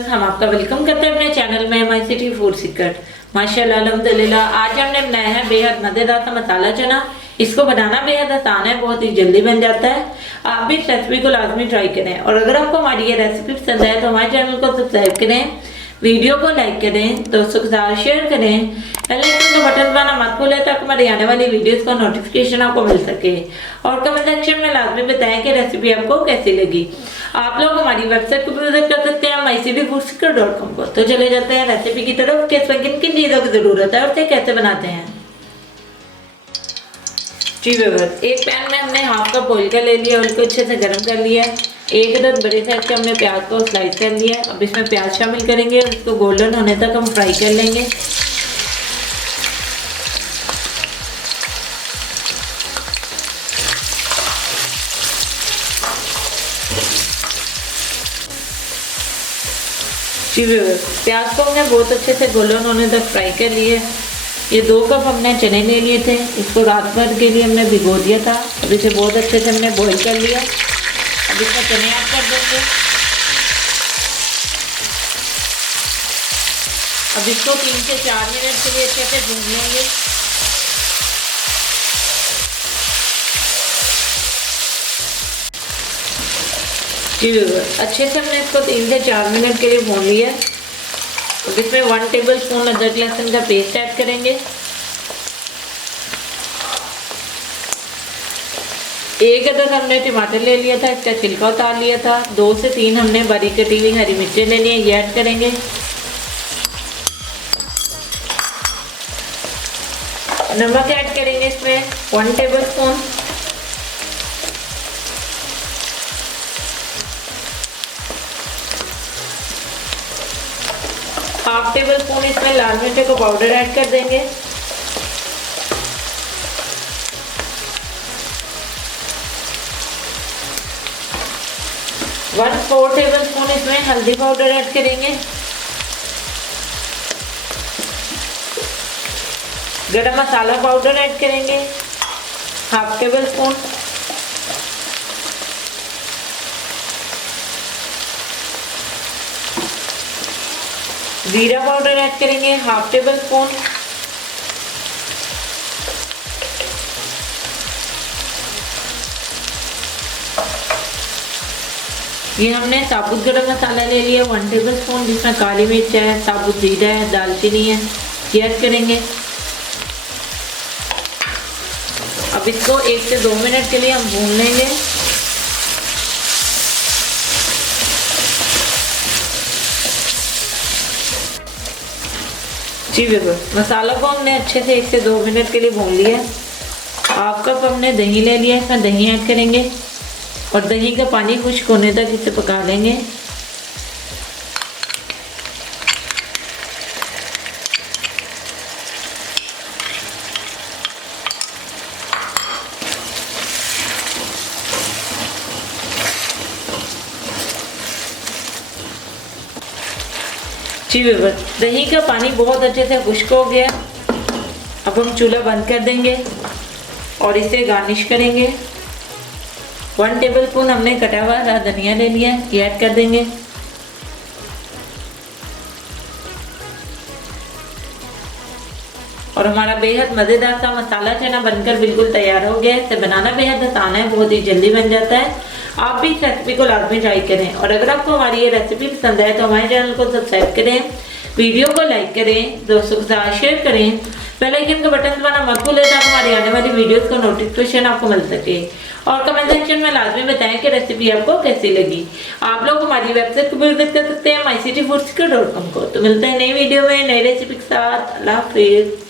Viewers, हम आपका welcome करते हैं अपने चैनल में माय सिटी फूड सीक्रेट। माशाल्लाह अल्हम्दुलिल्लाह, आज हमने बनाया है बेहद मजेदार सा मसाला चना। इसको बनाना बेहद आसान है, बहुत ही जल्दी बन जाता है। आप भी इस रेसिपी को लाजमी ट्राई करें और अगर आपको हमारी ये रेसिपी पसंद आए तो हमारे चैनल को सब्सक्राइब करें, वीडियो को लाइक करें, दोस्तों के साथ शेयर करें, बेल आइकन का बटन दबाना मत भूलें ताकि हमारी आने वाली वीडियोस का नोटिफिकेशन आपको मिल सके। और कमेंट सेक्शन में लाजमी बताएं कि रेसिपी आपको कैसी लगी। आप लोग हमारी वेबसाइट को विजिट कर सकते हैं mycityfoodseeker.com को। तो चले जाते हैं रेसिपी की तरफ। किसमें किन किन चीज़ों की ज़रूरत है और उसे कैसे बनाते हैं। जी व्यूअर्स, एक पैन में हमने हाफ कप ऑयल का ले लिया, ऑयल को अच्छे से गर्म कर लिया। एक अदद बड़े साइज के हमने प्याज को स्लाइस कर लिया। अब इसमें प्याज शामिल करेंगे और इसको गोल्डन होने तक हम फ्राई कर लेंगे। जी व्यूअर्स, प्याज को हमने बहुत अच्छे से गोल्डन होने तक फ्राई कर लिया। ये 2 कप हमने चने ले लिए थे, इसको रात भर के लिए हमने भिगो दिया था। अब इसे बहुत अच्छे से हमने बॉईल कर लिया। अब इसमें चने ऐड कर देंगे। अब इसको 3 से 4 मिनट के लिए अच्छे से भून लेंगे। जी अच्छे से हमने इसको 3 से 4 मिनट के लिए भून लिया। अब इसमें 1 टेबल स्पून अदरक लहसुन का पेस्ट ऐड करेंगे। 1 अदद हमने टमाटर ले लिया था, इसका छिलका उतार लिया था। 2 से 3 हमने बारीक कटी हुई हरी मिर्चें ले ली, ये ऐड करेंगे। नमक ऐड करेंगे इसमें 1 table spoon. Half table spoon इसमें लाल मिर्च का पाउडर ऐड कर देंगे। वन 4 टेबल स्पून इसमें हल्दी पाउडर ऐड करेंगे। गरम मसाला पाउडर ऐड करेंगे हाफ टेबल स्पून। जीरा पाउडर ऐड करेंगे हाफ टेबल स्पून। ये हमने साबुत गरम मसाला ले लिया 1 टेबल स्पून, जिसमें काली मिर्च है, साबुत जीरा है, दालचीनी है, ये ऐड करेंगे। अब इसको 1 से 2 मिनट के लिए हम भून लेंगे। जी बिल्कुल, मसाला को हमने अच्छे से 1 से 2 मिनट के लिए भून लिया। हाफ कप हमने दही ले लिया, इसमें दही ऐड करेंगे और दही का पानी खुश्क होने तक इसे पका लेंगे। जी बिल्कुल, दही का पानी बहुत अच्छे से खुश्क हो गया। अब हम चूल्हा बंद कर देंगे और इसे गार्निश करेंगे। 1 टेबल स्पून हमने कटा हुआ हरा धनिया ले लिया, ये ऐड कर देंगे। और हमारा बेहद मज़ेदार सा मसाला चना बनकर बिल्कुल तैयार हो गया है। इसे बनाना बेहद आसान है, बहुत ही जल्दी बन जाता है। आप भी इस रेसिपी को लाजमी ट्राई करें और अगर आपको हमारी ये रेसिपी पसंद है तो हमारे चैनल को सब्सक्राइब करें, वीडियो को लाइक करें, दोस्तों के साथ शेयर करें, बेल आइकन का बटन दबाना मत भूलें ताकि हमारी आने वाली वीडियोस का नोटिफिकेशन आपको मिल सके। और कमेंट सेक्शन में लाजमी बताएं कि रेसिपी आपको कैसी लगी। आप लोग हमारी वेबसाइट को विजिट कर सकते हैं mycityfoodseeker.com को। तो मिलते हैं नई वीडियो में नई रेसिपी के साथ। अल्लाह हाफिज़।